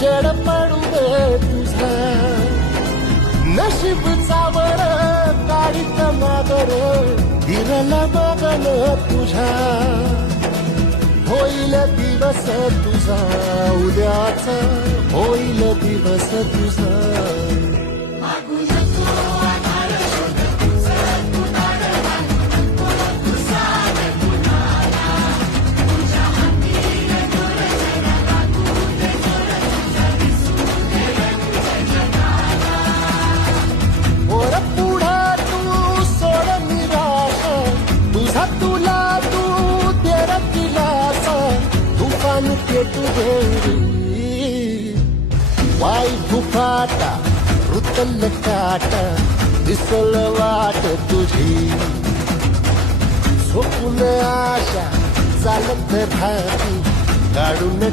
उजेड पडू दे तुझा नशीब चावड काढीत मागर हिरल बगन तुझा होईल दिवस तुझा उद्याच होईल दिवस तुझा वाई फुफाटा रुतल काटा दिसल वाट तुझी स्वप्न आशा चालत राहती काढून